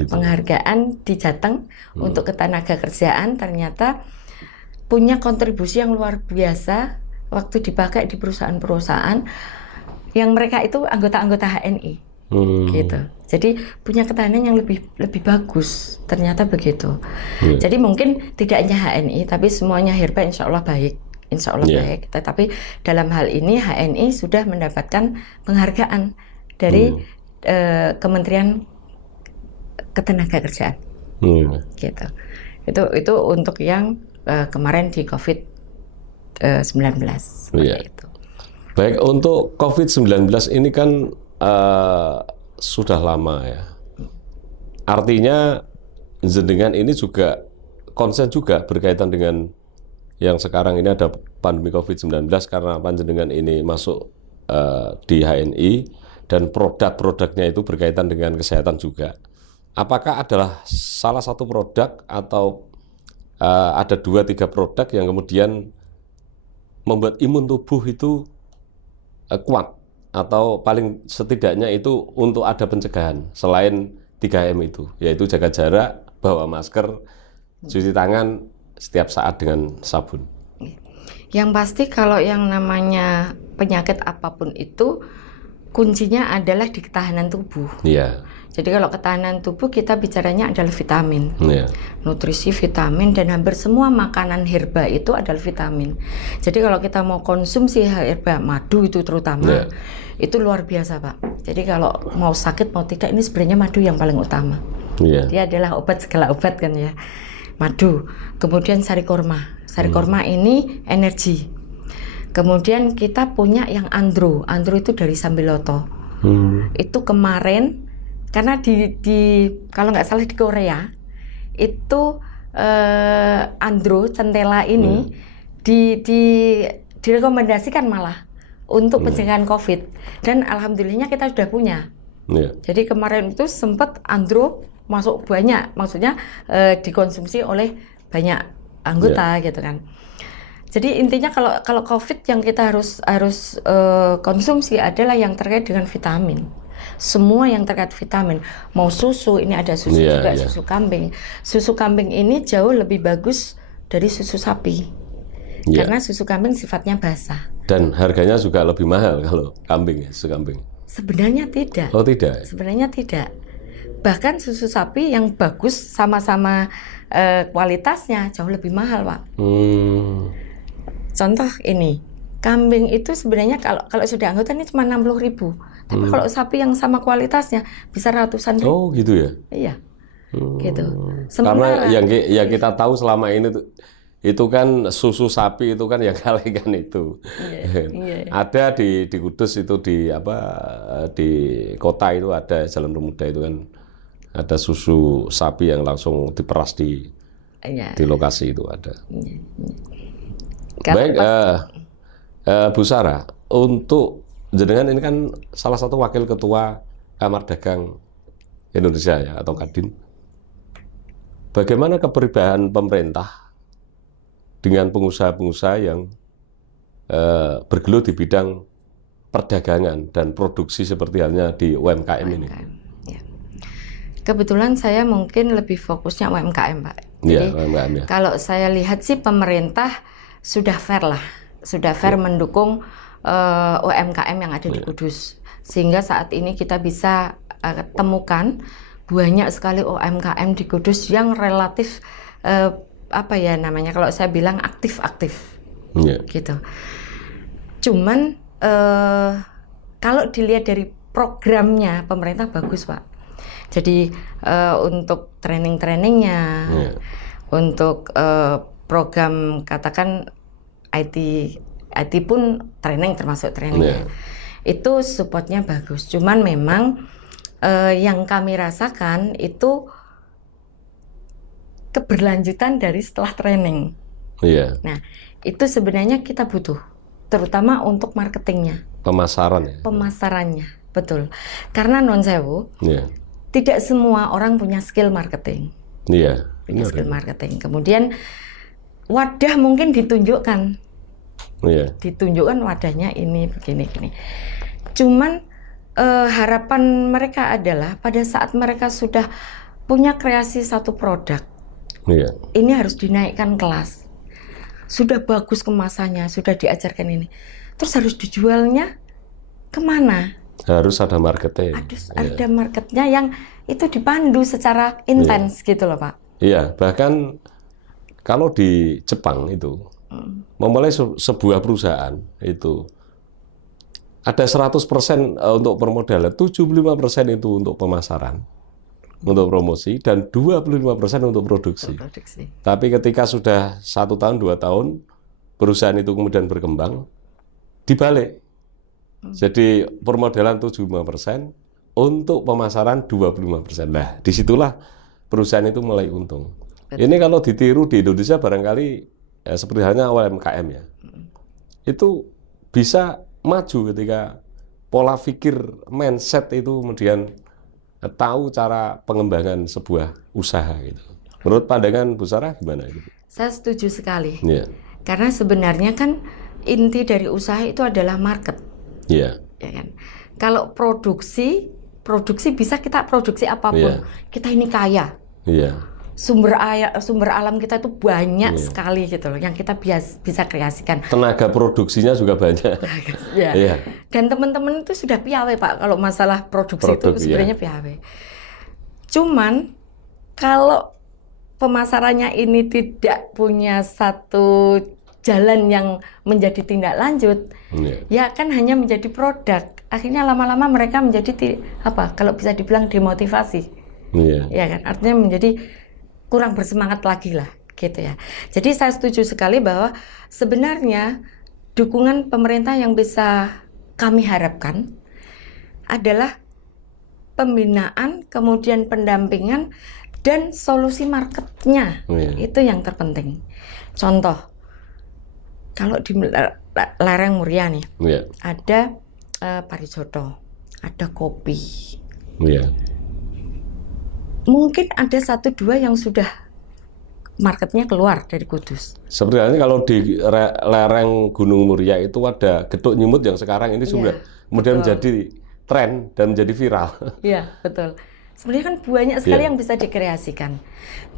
Gitu. Penghargaan di Jateng untuk ketenaga kerjaan, ternyata punya kontribusi yang luar biasa waktu dipakai di perusahaan-perusahaan yang mereka itu anggota-anggota HNI. Gitu. Jadi punya ketahanan yang lebih bagus, ternyata begitu. Jadi mungkin tidak hanya HNI, tapi semuanya herbal insya Allah baik. Insya Allah baik. Tetapi dalam hal ini HNI sudah mendapatkan penghargaan dari Kementerian Ketenagakerjaan. Gitu. Itu untuk yang kemarin di COVID-19. Itu. Baik, untuk COVID-19 ini kan sudah lama ya. Artinya jenengan ini juga konsen juga berkaitan dengan yang sekarang ini ada pandemi COVID-19 karena panjenengan ini masuk di HNI dan produk-produknya itu berkaitan dengan kesehatan juga. Apakah adalah salah satu produk atau ada 2-3 produk yang kemudian membuat imun tubuh itu kuat atau paling setidaknya itu untuk ada pencegahan selain 3M itu, yaitu jaga jarak, bawa masker, cuci tangan setiap saat dengan sabun. Yang pasti kalau yang namanya penyakit apapun itu kuncinya adalah di ketahanan tubuh. Iya. Jadi kalau ketahanan tubuh kita bicaranya adalah vitamin, nutrisi vitamin, dan hampir semua makanan herba itu adalah vitamin. Jadi kalau kita mau konsumsi herba, madu itu terutama, itu luar biasa Pak. Jadi kalau mau sakit mau tidak, ini sebenarnya madu yang paling utama. Dia adalah obat segala obat kan ya. Madu, kemudian sari kurma. Sari kurma ini energi. Kemudian kita punya yang andro itu dari sambiloto. Itu kemarin karena di kalau nggak salah di Korea itu andro centella ini direkomendasikan malah untuk pencegahan COVID, dan alhamdulillahnya kita sudah punya. Jadi kemarin itu sempat andro masuk banyak, maksudnya dikonsumsi oleh banyak anggota gitu kan. Jadi intinya kalau COVID yang kita harus konsumsi adalah yang terkait dengan vitamin. Semua yang terkait vitamin, mau susu, ini ada susu juga, susu kambing. Susu kambing ini jauh lebih bagus dari susu sapi. Karena susu kambing sifatnya basah. Dan harganya juga lebih mahal kalau kambing ya, susu kambing. Sebenarnya tidak. Oh tidak? Sebenarnya tidak. Bahkan susu sapi yang bagus sama-sama kualitasnya jauh lebih mahal Pak. Contoh ini, kambing itu sebenarnya kalau sudah anggota ini cuma 60.000. Tapi kalau sapi yang sama kualitasnya bisa ratusan ribu. Oh gitu ya? Iya, gitu. Sementara, karena yang kita tahu selama ini itu kan susu sapi itu kan yang kalahkan itu. Ada di Kudus itu di kota itu ada Jalan Pemuda itu kan ada susu sapi yang langsung diperas di lokasi itu ada. Baik, Bu Sarah, untuk jenengan ini kan salah satu wakil ketua Kamar Dagang Indonesia ya, atau Kadin. Bagaimana kepribadian pemerintah dengan pengusaha-pengusaha yang bergelut di bidang perdagangan dan produksi seperti halnya di UMKM ini? Kebetulan saya mungkin lebih fokusnya UMKM Pak. Jadi UMKM, ya. Kalau saya lihat sih pemerintah sudah fair lah, sudah fair mendukung UMKM yang ada di Kudus, sehingga saat ini kita bisa temukan banyak sekali UMKM di Kudus yang relatif kalau saya bilang aktif-aktif, gitu. Cuman kalau dilihat dari programnya pemerintah bagus Pak. Jadi untuk training-trainingnya, untuk program katakan IT pun training, termasuk trainingnya. Itu supportnya bagus. Cuman memang yang kami rasakan itu keberlanjutan dari setelah training. Nah, itu sebenarnya kita butuh, terutama untuk marketingnya. Pemasaran ya? Pemasarannya, betul. Karena non sewu, tidak semua orang punya skill marketing. Punya skill marketing. Kemudian wadah mungkin ditunjukkan. Ditunjukkan wadahnya ini begini-gini. Cuman harapan mereka adalah pada saat mereka sudah punya kreasi satu produk, ini harus dinaikkan kelas. Sudah bagus kemasannya, sudah diajarkan ini. Terus harus dijualnya kemana? Harus ada marketnya. Harus ada marketnya yang itu dipandu secara intens gitu loh Pak. Iya, bahkan kalau di Jepang itu memulai sebuah perusahaan itu ada 100% untuk permodalan, 75% itu untuk pemasaran, untuk promosi, dan 25% untuk produksi. Tapi ketika sudah 1 tahun, 2 tahun, perusahaan itu kemudian berkembang, dibalik. Jadi permodalan 75%, untuk pemasaran 25%. Nah, disitulah perusahaan itu mulai untung. Ini kalau ditiru di Indonesia barangkali seperti halnya UMKM ya, itu bisa maju ketika pola pikir mindset itu kemudian tahu cara pengembangan sebuah usaha gitu. Menurut pandangan Bu Sarah gimana gitu? Saya setuju sekali. Karena sebenarnya kan inti dari usaha itu adalah market. ya kan. Kalau produksi bisa kita produksi apapun. Kita ini kaya. Sumber alam kita itu banyak sekali gitu loh, yang kita bisa kreasikan. Tenaga produksinya juga banyak. Dan teman-teman itu sudah piawe Pak, kalau masalah produksi itu sebenarnya piawe. Cuman kalau pemasarannya ini tidak punya satu jalan yang menjadi tindak lanjut, ya kan hanya menjadi produk. Akhirnya lama-lama mereka menjadi kalau bisa dibilang demotivasi. Ya kan, artinya menjadi kurang bersemangat lagi lah gitu ya. Jadi saya setuju sekali bahwa sebenarnya dukungan pemerintah yang bisa kami harapkan adalah pembinaan, kemudian pendampingan dan solusi marketnya. Itu yang terpenting. Contoh, kalau di lereng Muria nih ada parijoto, ada kopi. Mungkin ada 1-2 yang sudah marketnya keluar dari Kudus. Sebenarnya kalau di lereng Gunung Muria itu ada getuk nyimut yang sekarang ini sudah kemudian menjadi tren dan menjadi viral. Iya, betul. Sebenarnya kan banyak sekali yang bisa dikreasikan.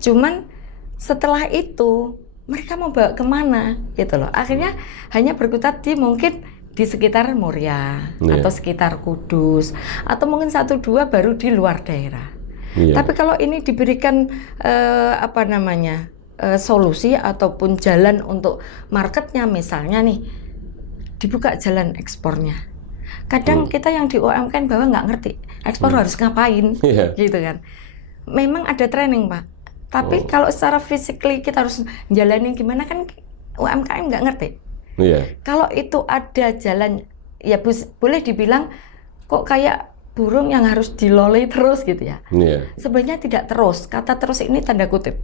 Cuman setelah itu mereka mau bawa kemana gitu loh. Akhirnya hanya berkutat mungkin di sekitar Muria atau sekitar Kudus, atau mungkin 1-2 baru di luar daerah. Tapi kalau ini diberikan solusi ataupun jalan untuk marketnya, misalnya nih dibuka jalan ekspornya. Kadang kita yang di UMKM bawah nggak ngerti ekspor harus ngapain, gitu kan. Memang ada training Pak, tapi kalau secara physically kita harus jalanin gimana kan UMKM nggak ngerti. Kalau itu ada jalan, ya boleh dibilang kok kayak burung yang harus dilolei terus gitu ya. Sebenarnya tidak terus, kata terus ini tanda kutip.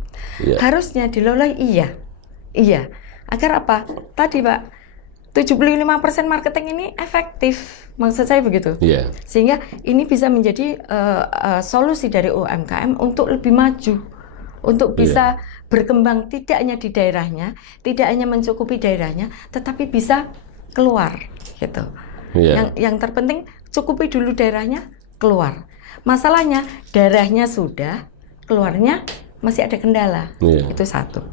Harusnya dilolei iya. Agar apa? Tadi Pak, 75% marketing ini efektif, maksud saya begitu. Sehingga ini bisa menjadi solusi dari UMKM untuk lebih maju, untuk bisa berkembang tidak hanya di daerahnya, tidak hanya mencukupi daerahnya, tetapi bisa keluar gitu. Yang terpenting cukupi dulu daerahnya, keluar. Masalahnya daerahnya sudah, keluarnya masih ada kendala. Itu satu.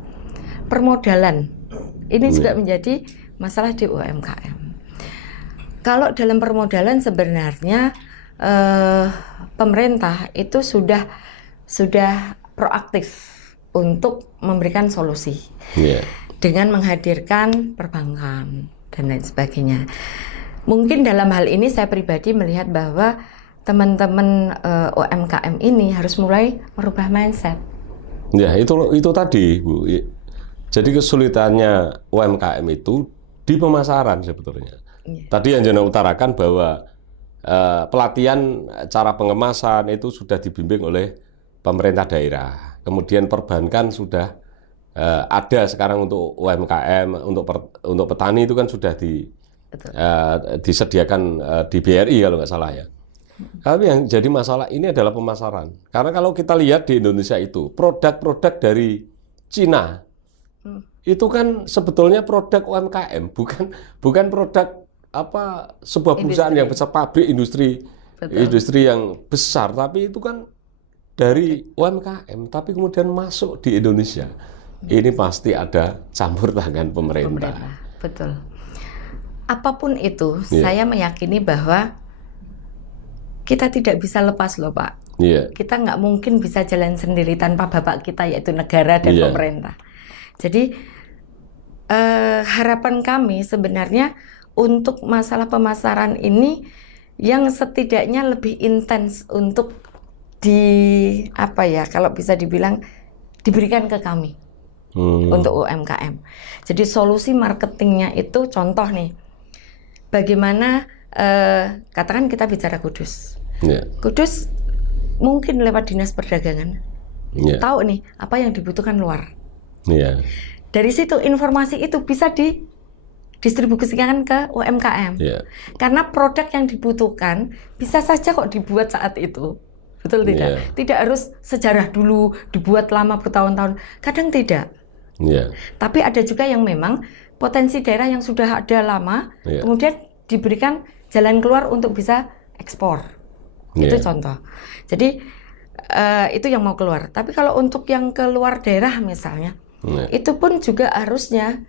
Permodalan ini juga menjadi masalah di UMKM. Kalau dalam permodalan sebenarnya pemerintah itu sudah proaktif untuk memberikan solusi dengan menghadirkan perbankan dan lain sebagainya. Mungkin dalam hal ini saya pribadi melihat bahwa teman-teman UMKM ini harus mulai merubah mindset. Itu tadi Bu. Jadi kesulitannya UMKM itu di pemasaran sebetulnya. Tadi yang Jana utarakan bahwa pelatihan cara pengemasan itu sudah dibimbing oleh pemerintah daerah. Kemudian perbankan sudah ada sekarang untuk UMKM, untuk petani itu kan sudah disediakan di BRI kalau nggak salah ya. Tapi yang jadi masalah ini adalah pemasaran. Karena kalau kita lihat di Indonesia itu produk-produk dari Cina itu kan sebetulnya produk UMKM, bukan produk sebuah perusahaan yang besar, pabrik industri yang besar, tapi itu kan dari UMKM, tapi kemudian masuk di Indonesia. Ini pasti ada campur tangan pemerintah. Betul. Apapun itu, saya meyakini bahwa kita tidak bisa lepas loh Pak. Kita nggak mungkin bisa jalan sendiri tanpa bapak kita, yaitu negara dan pemerintah. Jadi harapan kami sebenarnya untuk masalah pemasaran ini yang setidaknya lebih intens untuk kalau bisa dibilang diberikan ke kami untuk UMKM. Jadi solusi marketingnya itu contoh nih. Bagaimana katakan kita bicara Kudus. Kudus mungkin lewat dinas perdagangan tahu nih apa yang dibutuhkan luar. Dari situ informasi itu bisa didistribusikan ke UMKM. Karena produk yang dibutuhkan bisa saja kok dibuat saat itu. Betul tidak? Tidak harus sejarah dulu dibuat lama bertahun-tahun. Kadang tidak. Tapi ada juga yang memang potensi daerah yang sudah ada lama, kemudian diberikan jalan keluar untuk bisa ekspor. Itu contoh. Jadi itu yang mau keluar. Tapi kalau untuk yang keluar daerah misalnya, itu pun juga harusnya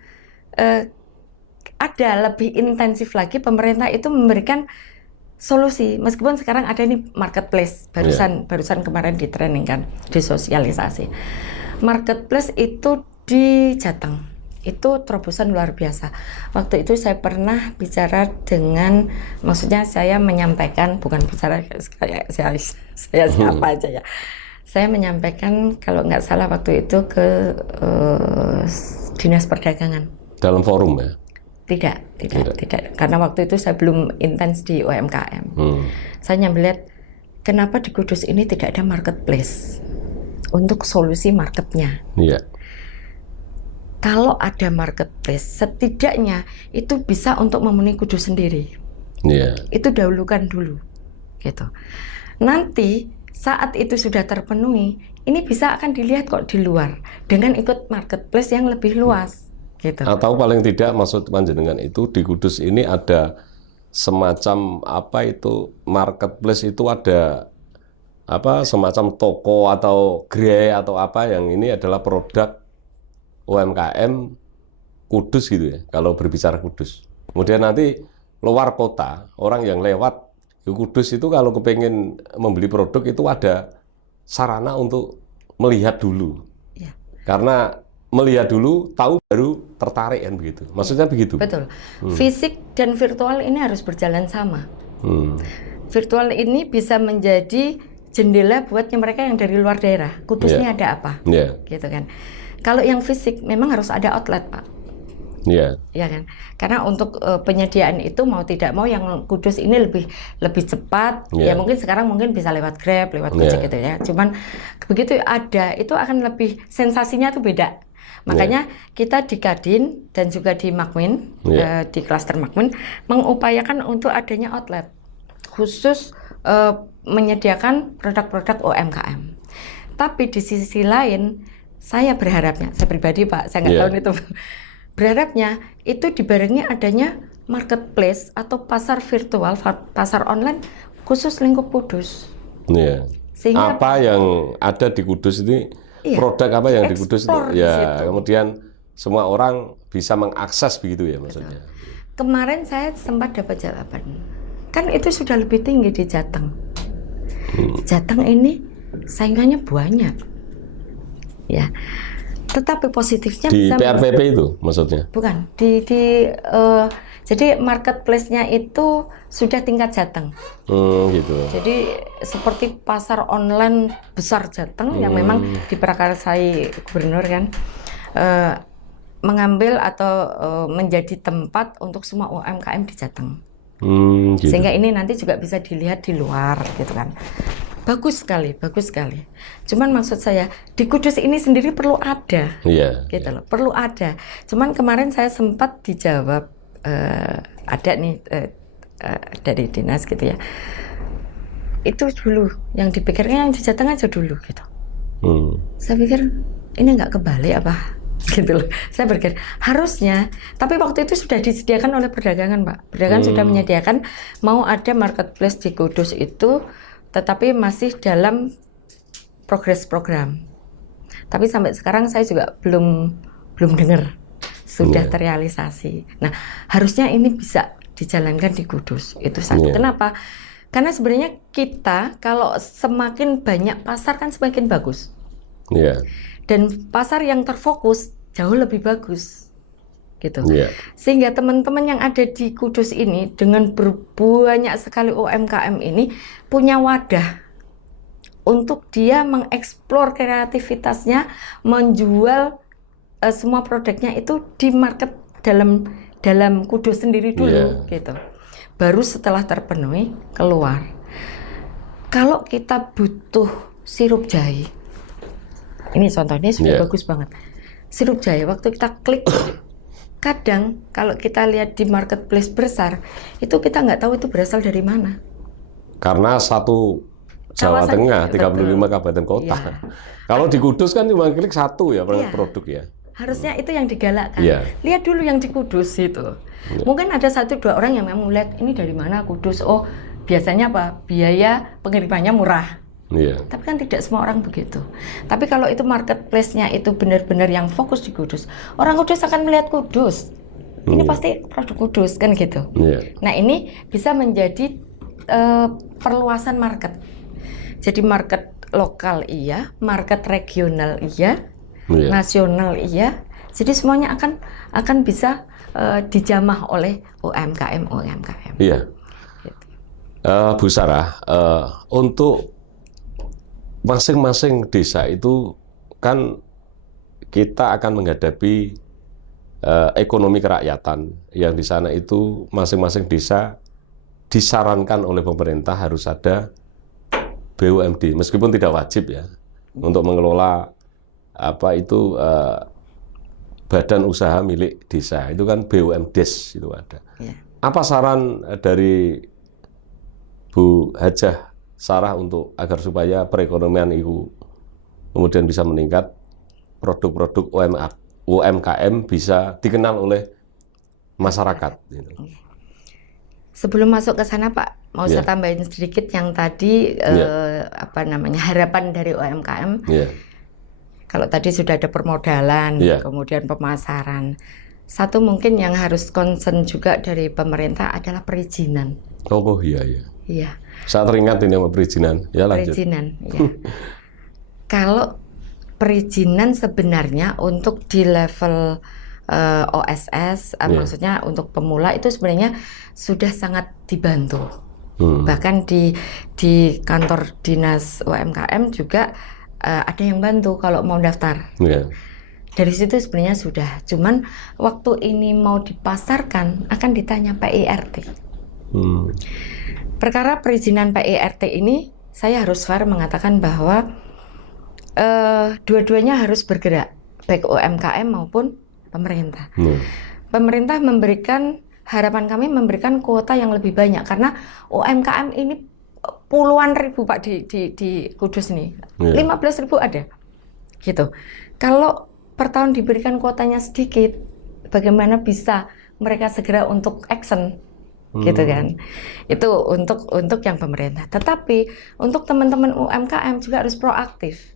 ada lebih intensif lagi pemerintah itu memberikan solusi. Meskipun sekarang ada ini marketplace, barusan kemarin di training kan, disosialisasi. Marketplace itu di Jateng, itu terobosan luar biasa. Waktu itu saya pernah bicara dengan, maksudnya saya menyampaikan, bukan bicara saya siapa aja ya. Saya menyampaikan kalau nggak salah waktu itu ke Dinas Perdagangan. Dalam forum ya? Tidak. Karena waktu itu saya belum intens di UMKM. Saya melihat kenapa di Kudus ini tidak ada marketplace untuk solusi marketnya. Kalau ada marketplace, setidaknya itu bisa untuk memenuhi Kudus sendiri. Itu dahulukan dulu, gitu. Nanti saat itu sudah terpenuhi, ini bisa akan dilihat kok di luar dengan ikut marketplace yang lebih luas. Gitu. Atau paling tidak maksud panjenengan itu di Kudus ini ada semacam apa itu marketplace, itu ada apa semacam toko atau gerai atau apa yang ini adalah produk UMKM Kudus gitu ya, kalau berbicara Kudus. Kemudian nanti luar kota, orang yang lewat di Kudus itu kalau kepengen membeli produk itu ada sarana untuk melihat dulu. Karena melihat dulu, tahu baru tertarik kan begitu. Maksudnya begitu. Betul. Fisik dan virtual ini harus berjalan sama. Virtual ini bisa menjadi jendela buat mereka yang dari luar daerah. Kudus ini ada apa? Gitu kan. Kalau yang fisik memang harus ada outlet, Pak. Ya kan. Karena untuk penyediaan itu mau tidak mau yang Kudus ini lebih cepat. Ya mungkin sekarang bisa lewat Grab, lewat Gojek gitu ya. Cuman begitu ada itu akan lebih sensasinya tuh beda. Makanya kita di Kadin dan juga di Makmin, di klaster Makmin, mengupayakan untuk adanya outlet khusus menyediakan produk-produk UMKM. Tapi di sisi lain, saya berharapnya, saya pribadi Pak, saya nggak tahu itu, berharapnya itu dibarengi adanya marketplace atau pasar virtual, pasar online khusus lingkup Kudus. Sehingga apa yang ada di Kudus ini? Produk apa yang di Kudus itu kemudian semua orang bisa mengakses begitu ya maksudnya. Kemarin saya sempat dapat jawaban, kan itu sudah lebih tinggi di Jateng. Jateng ini saingannya banyak, ya. Tetapi positifnya di bisa PRPP itu maksudnya? Bukan jadi marketplace-nya itu sudah tingkat Jateng. Gitu. Jadi seperti pasar online besar Jateng yang memang diprakarsai gubernur kan, mengambil atau menjadi tempat untuk semua UMKM di Jateng. Gitu. Sehingga ini nanti juga bisa dilihat di luar gitu kan. Bagus sekali. Cuman maksud saya di Kudus ini sendiri perlu ada, gitu loh, perlu ada. Cuman kemarin saya sempat dijawab ada nih dari dinas gitu ya. Itu dulu yang dipikirnya yang di Jateng aja dulu gitu. Saya pikir ini nggak kebalik apa gitu loh. Saya berpikir harusnya, tapi waktu itu sudah disediakan oleh perdagangan Pak. Perdagangan sudah menyediakan mau ada marketplace di Kudus itu, tetapi masih dalam progres program. Tapi sampai sekarang saya juga belum dengar sudah terrealisasi. Nah, harusnya ini bisa dijalankan di Kudus. Itu satu. Kenapa? Karena sebenarnya kita kalau semakin banyak pasar kan semakin bagus. Dan pasar yang terfokus jauh lebih bagus. Gitu. Sehingga teman-teman yang ada di Kudus ini dengan banyak sekali UMKM ini punya wadah untuk dia mengeksplor kreativitasnya, menjual semua produknya itu di market dalam Kudus sendiri dulu gitu. Baru setelah terpenuhi keluar. Kalau kita butuh sirup jahe, ini contohnya sudah bagus banget. Sirup jahe waktu kita klik, kadang kalau kita lihat di marketplace besar itu kita nggak tahu itu berasal dari mana. Karena satu Jawa Tengah 35 kabupaten kota. Kalau di Kudus kan cuma klik satu ya produk ya. Harusnya itu yang digalakkan. Lihat dulu yang di Kudus itu. Mungkin ada 1-2 orang yang memang melihat ini dari mana Kudus. Oh, biasanya apa? Biaya pengirimannya murah. Tapi kan tidak semua orang begitu. Tapi kalau itu marketplace-nya itu benar-benar yang fokus di Kudus, orang Kudus akan melihat Kudus. Ini pasti produk Kudus kan gitu. Nah, ini bisa menjadi perluasan market. Jadi market lokal iya, market regional iya, nasional iya. Jadi semuanya akan bisa dijamah oleh UMKM. Iya. Bu Sarah, untuk masing-masing desa itu kan kita akan menghadapi ekonomi kerakyatan yang di sana itu masing-masing desa disarankan oleh pemerintah harus ada BUMD, meskipun tidak wajib ya untuk mengelola badan usaha milik desa, itu kan BUMDes itu ada. Apa saran dari Bu Hajah Sarah untuk agar supaya perekonomian itu kemudian bisa meningkat, produk-produk UMKM bisa dikenal oleh masyarakat? Sebelum masuk ke sana Pak, mau saya tambahin sedikit yang tadi harapan dari UMKM. Kalau tadi sudah ada permodalan, kemudian pemasaran. Satu mungkin yang harus concern juga dari pemerintah adalah perizinan. Oh iya. Saya teringat ini sama perizinan. Ya, lanjut. Perizinan, ya. Kalau perizinan sebenarnya untuk di level OSS, maksudnya untuk pemula itu sebenarnya sudah sangat dibantu. Bahkan di kantor dinas UMKM juga ada yang bantu kalau mau daftar. Dari situ sebenarnya sudah. Cuman waktu ini mau dipasarkan akan ditanya PIRT. Perkara perizinan PIRT ini saya harus fair mengatakan bahwa dua-duanya harus bergerak, baik UMKM maupun pemerintah. Pemerintah harapan kami memberikan kuota yang lebih banyak karena UMKM ini puluhan ribu Pak di Kudus nih, 15.000 ada, gitu. Kalau per tahun diberikan kuotanya sedikit, bagaimana bisa mereka segera untuk action, gitu kan? Itu untuk yang pemerintah. Tetapi untuk teman-teman UMKM juga harus proaktif.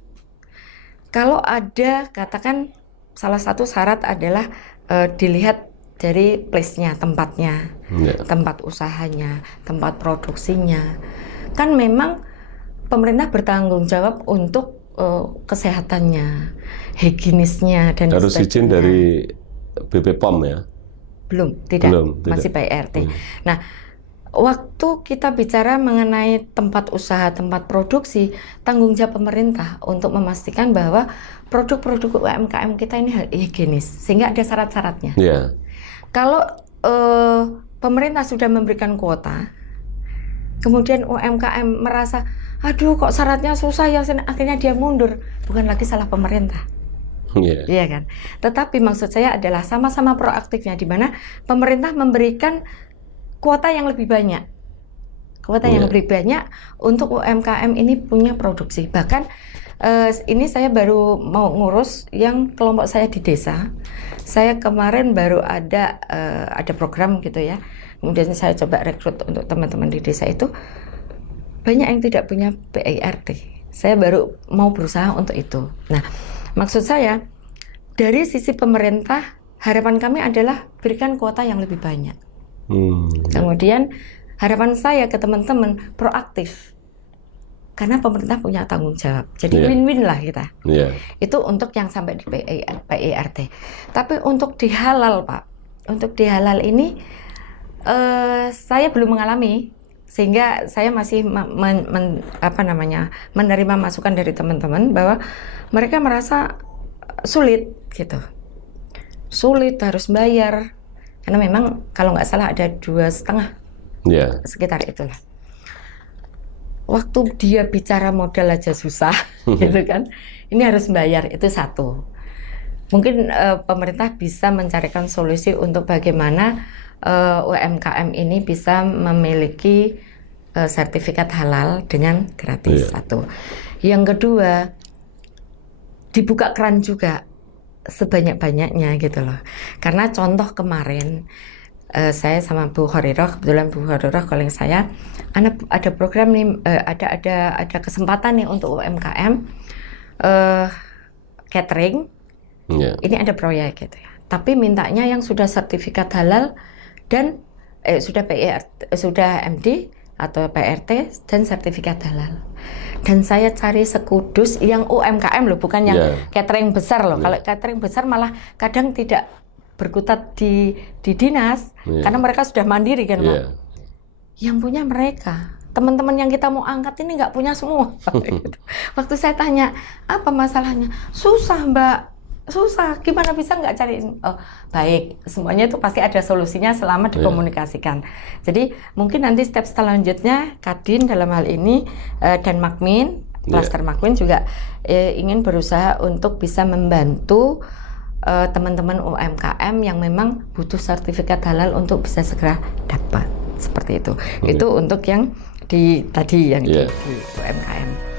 Kalau ada, katakan salah satu syarat adalah dilihat dari place-nya, tempatnya, tempat usahanya, tempat produksinya. Kan memang pemerintah bertanggung jawab untuk kesehatannya, higienisnya dan harus sebagainya. Izin dari BPOM ya? Belum, masih PIRT. Nah, waktu kita bicara mengenai tempat usaha, tempat produksi, tanggung jawab pemerintah untuk memastikan bahwa produk-produk UMKM kita ini higienis, sehingga ada syarat-syaratnya. Kalau pemerintah sudah memberikan kuota, kemudian UMKM merasa, aduh kok syaratnya susah ya, akhirnya dia mundur, bukan lagi salah pemerintah. Iya kan? Tetapi maksud saya adalah sama-sama proaktifnya, di mana pemerintah memberikan kuota yang lebih banyak. Kuota yang lebih banyak untuk UMKM ini punya produksi. Bahkan ini saya baru mau ngurus yang kelompok saya di desa. Saya kemarin baru ada program gitu ya. Kemudian saya coba rekrut untuk teman-teman di desa itu. Banyak yang tidak punya PIRT. Saya baru mau berusaha untuk itu. Nah, maksud saya dari sisi pemerintah harapan kami adalah berikan kuota yang lebih banyak. Kemudian harapan saya ke teman-teman proaktif. Karena pemerintah punya tanggung jawab, jadi win-win lah kita. Itu untuk yang sampai di PIRT. Tapi untuk di halal Pak, untuk di halal ini saya belum mengalami, sehingga saya masih menerima masukan dari teman-teman bahwa mereka merasa sulit gitu, sulit harus bayar karena memang kalau nggak salah ada 2,5 sekitar itulah. Waktu dia bicara modal aja susah, gitu kan? Ini harus bayar, itu satu. Mungkin pemerintah bisa mencarikan solusi untuk bagaimana UMKM ini bisa memiliki sertifikat halal dengan gratis, satu. Yang kedua, dibuka keran juga sebanyak-banyaknya gitu loh. Karena contoh kemarin saya sama Bu Khairoh, kebetulan Bu Khairoh calling saya, ada program nih, ada kesempatan nih untuk UMKM catering. Ini ada proyek gitu ya. Tapi mintanya yang sudah sertifikat halal dan sudah MD atau PRT dan sertifikat halal. Dan saya cari sekudus yang UMKM loh, bukan yang catering besar loh. Kalau catering besar malah kadang tidak berkutat di dinas karena mereka sudah mandiri kan, Pak. Yang punya mereka. Teman-teman yang kita mau angkat ini nggak punya semua. Waktu saya tanya, apa masalahnya? Susah, Mbak. Susah, gimana bisa nggak cariin? Oh, baik, semuanya itu pasti ada solusinya selama dikomunikasikan. Jadi mungkin nanti step selanjutnya Kadin dalam hal ini dan Makmin, Klaster Makmin juga ingin berusaha untuk bisa membantu teman-teman UMKM yang memang butuh sertifikat halal untuk bisa segera dapat seperti itu. Itu untuk yang tadi yang di UMKM.